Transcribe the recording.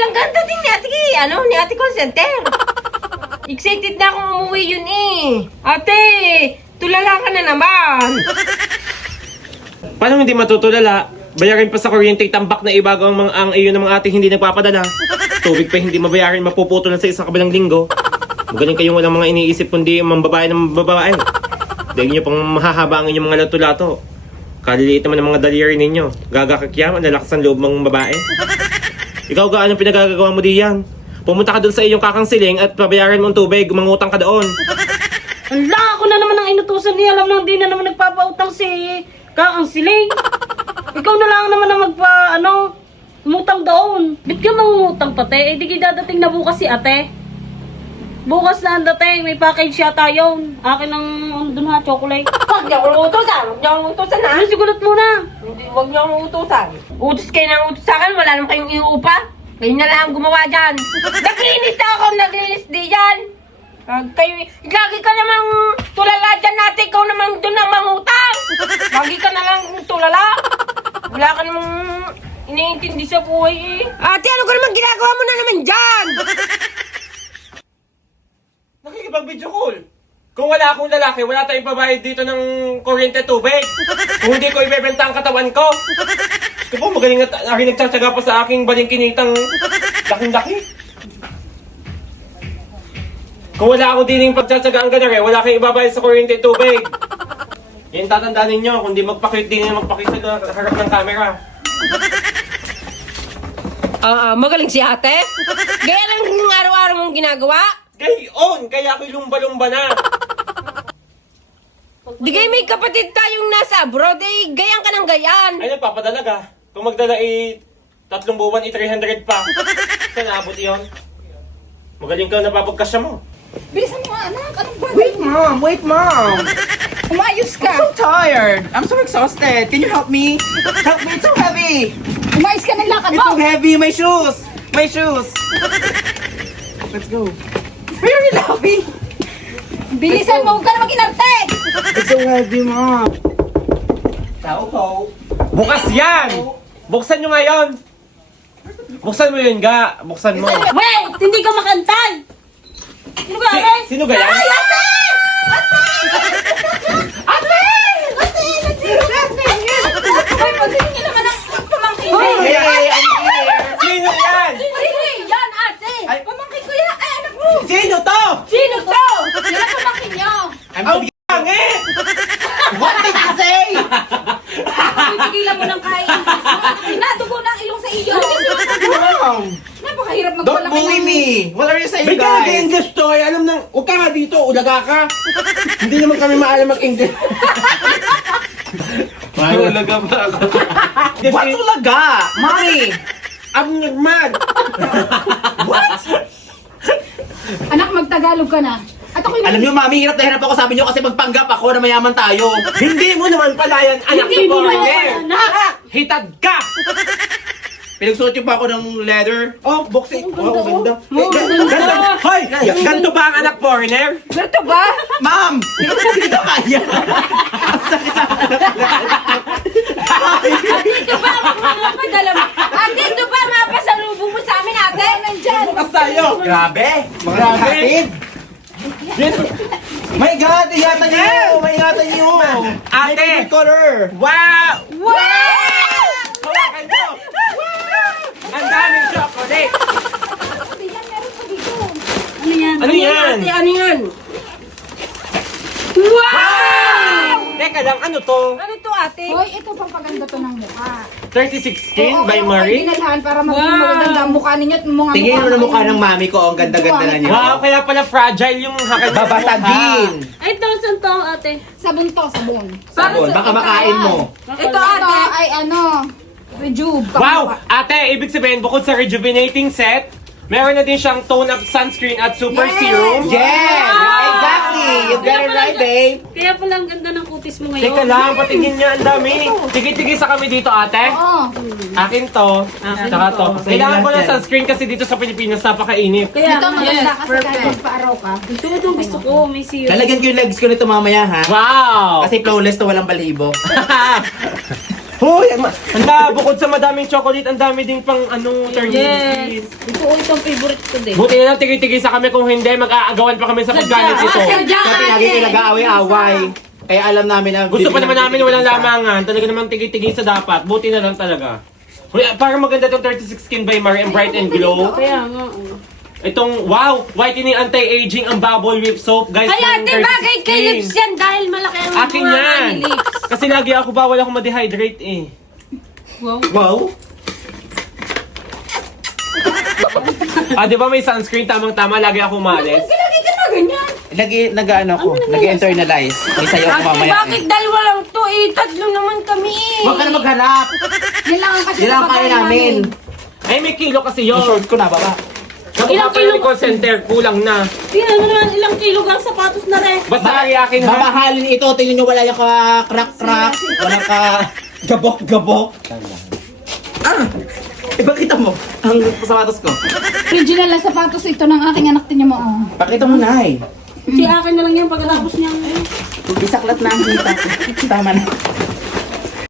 lang ganda din ni ate call center. Excited na akong umuwi yun eh. Ate, tulala ka na naman. Paano hindi matutulala? Bayarin pa sa kuryente, tambak na ibago ang iyo ng mga ate hindi nagpapadala. Tubig pa hindi mabayarin, mapuputo na sa isang kabilang linggo. Magaling kayong walang mga iniisip kundi mga babae ng babae. Dahil nyo pang mahahaba ang inyong mga lato-lato. Kaliliit naman ng mga daliri ninyo. Gagakakyam, ang lalakas ng loob ng babae. Ikaw gaano pinagagagawa mo diyan? Pumunta ka doon sa iyong kakang siling at pabayaran mo ang tubig, mangutang ka doon. Ala, ako na naman ang inutusan niya. Alam lang, di na naman nagpapautang si Kakang Siling. Ikaw na lang naman ang umutang doon. Ba't ka mangungutang pati? Eh, di dadating na bukas si ate. Bukas na ang dating, may package yata yun. Akin ang doon ha, chocolate. Huwag niyo akong utusan. Huwag niyo akong utusan ha. Ano, sigulat muna. Huwag niyo akong utusan. Utos kayo ng utos sa akin. Wala naman kayong iuupa. Kayo na lang ang gumawa dyan. Naglinis na ako. Naglinis di dyan. Kayo, lagi ka namang tulala dyan natin. Ikaw namang doon ang mangutang. Lagi ka na lang tulala. Wala ka namang iniintindi sa buhay eh. Ate, ano ka naman ginagawa mo na naman dyan? Nakikipag-video call. Kung wala akong lalaki, wala tayong pabayad dito ng kuryente tubig. Kung hindi ko ibebenta ang katawan ko. Ito po, magaling na aking nagtsatsaga pa sa aking balingkinitang laking-laki. Kung wala ako din yung pagtsatsaga ang ganare, wala kayong ibabayad sa kuryente tubig. Yan tatandaan ninyo, kung di magpakit, di nyo magpakit sa harap ng camera. Magaling si ate? Gaya lang yung araw-araw mong ginagawa? Gayon! Kaya ako'y lumba-lumba na. Di kayo may kapatid tayong nasa abroad, eh, gayang ka ng gayan. Ay, nagpapadala ka. Kung magdala 3 buwan, 300 pa. Saan naabot yun? Magaling ka, napapagkasya mo. Bilisan mo anak, anong ba? Wait, mom. Umayos I'm ka. so tired. I'm so exhausted. Can you help me? Help me, it's so heavy. Umayos ka ng lakad It's so mo. heavy, my shoes. My shoes. Let's go. Why are you laughing? Bilisan mo, huwag ka na mag-inarte. It's so heavy, mom. Tao ko. Bukas yan! Buksan nyo ngayon! Buksan mo yun, ga. Buksan mo. Wait, hindi ka makantay. Sino ba, ate? Sino ga yan? Hoy, pansinin niyo naman ang pamangkin. Hey, I'm here. Sino yan? Ay, yan ate. Ay. Pamangkin ko yan. Ay, anak mo. Sino to? Sino to? Yan ang pamangkin niyo. I'm Ang pangit! What did you say? Tigilan mo ng kain. Nadugo ng ilong sa iyo. Mom, Napakahirap don't magpalaki bully ng... me. What are you saying, May ka guys? nag-English to, eh. Alam na, huwag ka nga dito, ulaga ka. Hindi naman kami maalam mag-English. Ulaga pa ako. What's ulaga? Mommy. I'm mad. Anak, magtagalog ka na. At ako'y... Alam niyo, mami, hirap na hirap ako. Sabi niyo kasi magpanggap ako na mayaman tayo. Hindi mo naman pala yan, anak Hindi ko. mo naman Hindi. anak. Hitad ka! Pinagsuot niyo pa ako ng leather. Oh, boxing. Ang Oh, ganda, ganda. Ganto, hoy! Ganto ba ang anak foreigner? Ganito ba? Ma'am! Hindi ko kaya. Ang sakit sa Dito ba magpapadala mo? Dito ba mapasalubong mo sa amin, ate? Nandyan. Bukas tayo. Grabe! Mga kapatid! My God! Ingatan niyo! Ingatan niyo! Ate! Favorite color! Wow! Wow! Hawakan nyo! Ang daming chocolate! Ano yan? Ano yan? Ate, ano yan? Teka lang, ano to? Ano to, ate? Hoy, ito pang paganda to ng mukha. 36 Skin Oo, by oo, Marie? dinalhan para maging magaganda ang mukha ninyo at mga Tingin mo na mukha ng mami ko. Ang ganda-ganda na niya. Wow, kaya pala fragile yung hakad. Babasagin! Ay, ito, saan to, ate? Sabon to, sabon. Sabon, baka makain mo. Ito, Ito ate. ay ano, rejuve. Wow! Ate, ibig sabihin, bukod sa rejuvenating set, meron na din siyang tone-up sunscreen at super Yes! serum. Yes! Exactly! You got it right, babe! Kaya pala ang ganda ng kutis mo ngayon. Teka lang, patingin niya, ang dami. Tigil-tigil sa kami dito, ate. Oo. Akin to. Tsaka to. Kailangan ko ng sunscreen kasi dito sa Pilipinas, napakainit. Kaya, Ito maganda kasi perfect. kahit magpa-araw ka. Ito yung gusto ko, may serum. Lalagyan ko yung legs ko nito mamaya, ha? Wow! Kasi flawless to, walang balibo. Hoy, Anda, bukod sa madaming chocolate, ang dami din pang turning Yes. yes. Ito oh, itong favorite ko din. Buti na lang tigil-tigil sa kami kung hindi, mag-aagawan pa kami sa paggamit ito. dati lagi kayo nag-aaway-away. Kaya alam namin na... Gusto pa naman namin walang lamangan, talaga namang tigil-tigil sa dapat. Buti na lang talaga. Uy, parang maganda itong 36 Skin by Marie and Bright and Glow. Kaya nga. Oh. Itong, wow, whitening anti-aging ang bubble whip soap, guys. Kaya ng ate, 36 bagay kay Skin. lips yan dahil malaki ang Akin bunga yan. ni lips. Kasi lagi ako bawal ako ma-dehydrate eh. Wow. Di ba may sunscreen tamang-tama, lagi ako umalis. Lagi ka na ganyan. Nag-ano ko, nag-internalize. May sayo ako Ate, mamaya. bakit dalawa lang to eh? Tatlo naman kami eh. Huwag ka na maghanap. Yan lang ang kasi Yan lang ang kaya namin. Ay, may kilo kasi Yung yun. short ko na, baba. Ilang kilo? Call center, kulang na. Tingnan mo naman ilang kilo ang sapatos na rin. Basta ay akin ha. Mamahalin ito. Tingnan nyo, wala yung ka-crack-crack. Wala ka gabok-gabok. Ipakita mo ang sapatos ko. Original na sapatos ito ng aking anak. Tingnan mo, oh. Pakita mo na eh. Si akin na lang yan pagkatapos niyang Isaklat na ang hita. Tama na.